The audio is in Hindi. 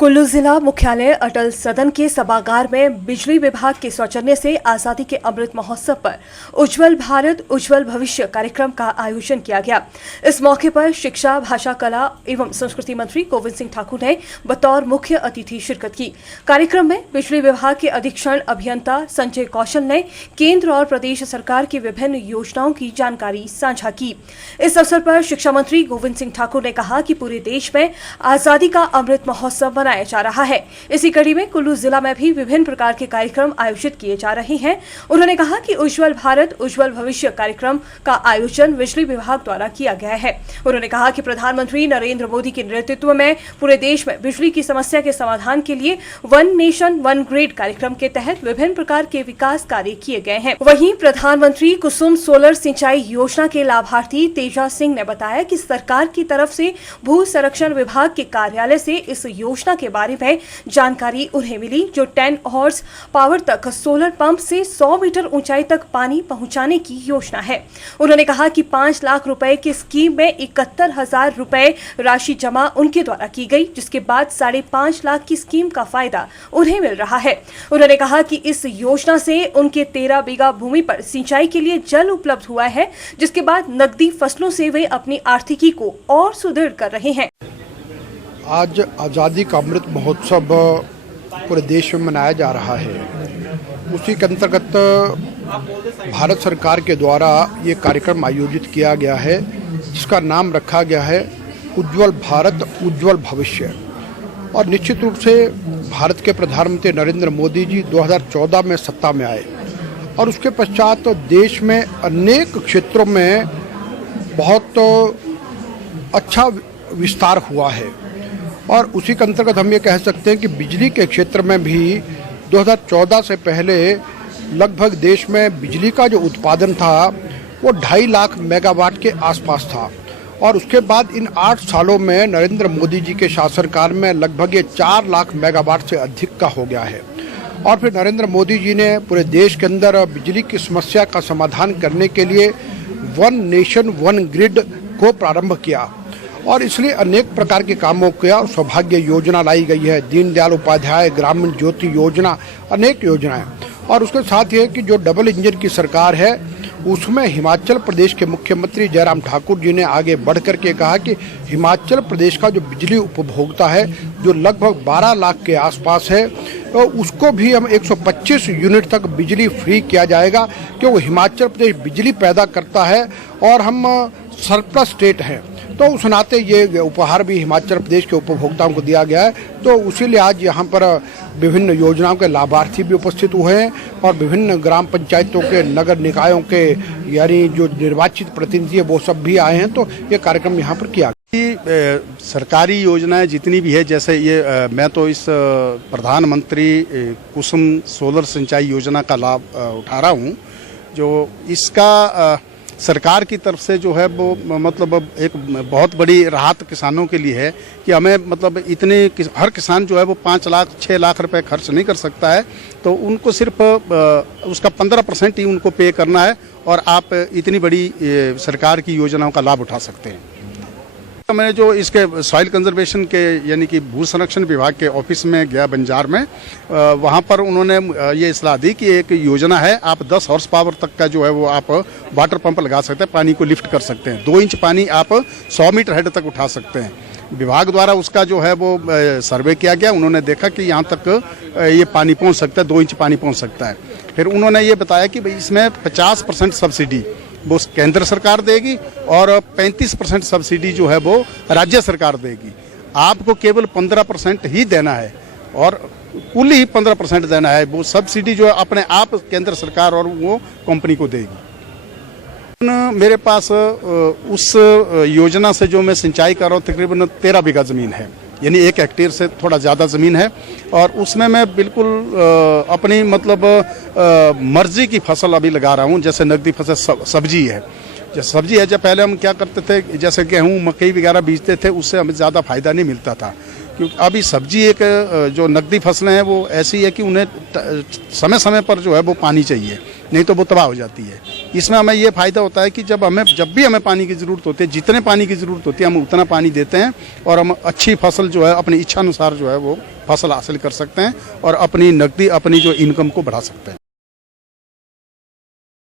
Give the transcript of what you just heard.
कुल्लू जिला मुख्यालय अटल सदन के सभागार में बिजली विभाग के सौजन्य से आजादी के अमृत महोत्सव पर उज्जवल भारत उज्जवल भविष्य कार्यक्रम का आयोजन किया गया। इस मौके पर शिक्षा, भाषा, कला एवं संस्कृति मंत्री गोविंद सिंह ठाकुर ने बतौर मुख्य अतिथि शिरकत की। कार्यक्रम में बिजली विभाग के अधीक्षण अभियंता संजय कौशल ने केंद्र और प्रदेश सरकार की विभिन्न योजनाओं की जानकारी साझा की। इस अवसर पर शिक्षा मंत्री गोविंद सिंह ठाकुर ने कहा कि पूरे देश में आजादी का अमृत महोत्सव मनाया जा रहा है। इसी कड़ी में कुल्लू जिला में भी विभिन्न प्रकार के कार्यक्रम आयोजित किए जा रहे हैं। उन्होंने कहा कि उज्जवल भारत उज्जवल भविष्य कार्यक्रम का आयोजन बिजली विभाग द्वारा किया गया है। उन्होंने कहा कि प्रधानमंत्री नरेंद्र मोदी के नेतृत्व में पूरे देश में बिजली की समस्या के समाधान के लिए वन नेशन वन ग्रिड कार्यक्रम के तहत विभिन्न प्रकार के विकास कार्य किए गए हैं। वहीं प्रधानमंत्री कुसुम सोलर सिंचाई योजना के लाभार्थी तेजा सिंह ने बताया कि सरकार की तरफ से भू संरक्षण विभाग के कार्यालय से इस योजना के बारे में जानकारी उन्हें मिली, जो 10 हॉर्स पावर तक सोलर पंप से 100 मीटर ऊंचाई तक पानी पहुंचाने की योजना है। उन्होंने कहा कि 5 लाख रुपए की स्कीम में 71,000 रुपए राशि जमा उनके द्वारा की गई, जिसके बाद 5.5 लाख की स्कीम का फायदा उन्हें मिल रहा है। उन्होंने कहा कि इस योजना से उनके 13 बीघा भूमि पर सिंचाई के लिए जल उपलब्ध हुआ है, जिसके बाद नकदी फसलों से वे अपनी आर्थिकी को और सुदृढ़ कर रहे हैं। आज आज़ादी का अमृत महोत्सव पूरे देश में मनाया जा रहा है। उसी के अंतर्गत भारत सरकार के द्वारा ये कार्यक्रम आयोजित किया गया है, जिसका नाम रखा गया है उज्जवल भारत उज्जवल भविष्य। और निश्चित रूप से भारत के प्रधानमंत्री नरेंद्र मोदी जी 2014 में सत्ता में आए और उसके पश्चात देश में अनेक क्षेत्रों में बहुत अच्छा विस्तार हुआ है। और उसी के अंतर्गत हम ये कह सकते हैं कि बिजली के क्षेत्र में भी 2014 से पहले लगभग देश में बिजली का जो उत्पादन था वो 2.5 लाख मेगावाट के आसपास था। और उसके बाद इन 8 सालों में नरेंद्र मोदी जी के शासनकाल में लगभग ये 4 लाख मेगावाट से अधिक का हो गया है। और फिर नरेंद्र मोदी जी ने पूरे देश के अंदर बिजली की समस्या का समाधान करने के लिए वन नेशन वन ग्रिड को प्रारंभ किया और इसलिए अनेक प्रकार के कामों किया। सौभाग्य योजना लाई गई है, दीनदयाल उपाध्याय ग्रामीण ज्योति योजना, अनेक योजनाएं। और उसके साथ ये कि जो डबल इंजन की सरकार है उसमें हिमाचल प्रदेश के मुख्यमंत्री जयराम ठाकुर जी ने आगे बढ़ कर के कहा कि हिमाचल प्रदेश का जो बिजली उपभोक्ता है जो लगभग 12 लाख के आसपास है, तो उसको भी हम 125 यूनिट तक बिजली फ्री किया जाएगा, क्योंकि हिमाचल प्रदेश बिजली पैदा करता है और हम सरप्लस स्टेट हैं। तो उस नाते ये उपहार भी हिमाचल प्रदेश के उपभोक्ताओं को दिया गया है। तो उसीलिए आज यहाँ पर विभिन्न योजनाओं के लाभार्थी भी उपस्थित हुए हैं और विभिन्न ग्राम पंचायतों के नगर निकायों के यानी जो निर्वाचित प्रतिनिधि है वो सब भी आए हैं। तो ये कार्यक्रम यहाँ पर किया गया। सरकारी योजनाएं जितनी भी है, जैसे ये मैं तो इस प्रधानमंत्री कुसुम सोलर सिंचाई योजना का लाभ उठा रहा हूँ, जो इसका सरकार की तरफ से जो है वो मतलब एक बहुत बड़ी राहत किसानों के लिए है कि हमें मतलब इतने हर किसान जो है वो 5 लाख 6 लाख रुपए खर्च नहीं कर सकता है, तो उनको सिर्फ उसका 15% ही उनको पे करना है और आप इतनी बड़ी सरकार की योजनाओं का लाभ उठा सकते हैं। मैं जो इसके सॉइल कंजर्वेशन के यानी कि भू संरक्षण विभाग के ऑफिस में गया बंजार में, वहाँ पर उन्होंने ये सलाह दी कि एक योजना है, आप 10 हॉर्स पावर तक का जो है वो आप वाटर पंप लगा सकते हैं, पानी को लिफ्ट कर सकते हैं। 2 इंच पानी आप 100 मीटर हेड तक उठा सकते हैं। विभाग द्वारा उसका जो है वो सर्वे किया गया, उन्होंने देखा कि यहाँ तक ये पानी पहुँच सकता है, 2 इंच पानी पहुँच सकता है। फिर उन्होंने ये बताया कि भाई इसमें 50% सब्सिडी वो केंद्र सरकार देगी और 35% सब्सिडी जो है वो राज्य सरकार देगी। आपको केवल 15% ही देना है और कुल ही 15% देना है। वो सब्सिडी जो है अपने आप केंद्र सरकार और वो कंपनी को देगी। मेरे पास उस योजना से जो मैं सिंचाई कर रहा हूँ तकरीबन 13 बीघा ज़मीन है, यानी 1 हेक्टेयर से थोड़ा ज़्यादा ज़मीन है। और उसमें मैं बिल्कुल अपनी मतलब मर्जी की फसल अभी लगा रहा हूँ। जैसे नकदी फसल सब्जी है, जैसे सब्जी है, जब पहले हम क्या करते थे, जैसे गेहूँ मकई वगैरह बीजते थे, उससे हमें ज़्यादा फायदा नहीं मिलता था, क्योंकि अभी सब्जी एक जो नकदी फसलें हैं वो ऐसी है कि उन्हें समय समय पर जो है वो पानी चाहिए, नहीं तो वो तबाह हो जाती है। इसमें हमें ये फ़ायदा होता है कि जब भी हमें पानी की ज़रूरत होती है, जितने पानी की ज़रूरत होती है हम उतना पानी देते हैं और हम अच्छी फसल जो है अपनी इच्छा अनुसार जो है वो फसल हासिल कर सकते हैं और अपनी नकदी, अपनी जो इनकम को बढ़ा सकते हैं।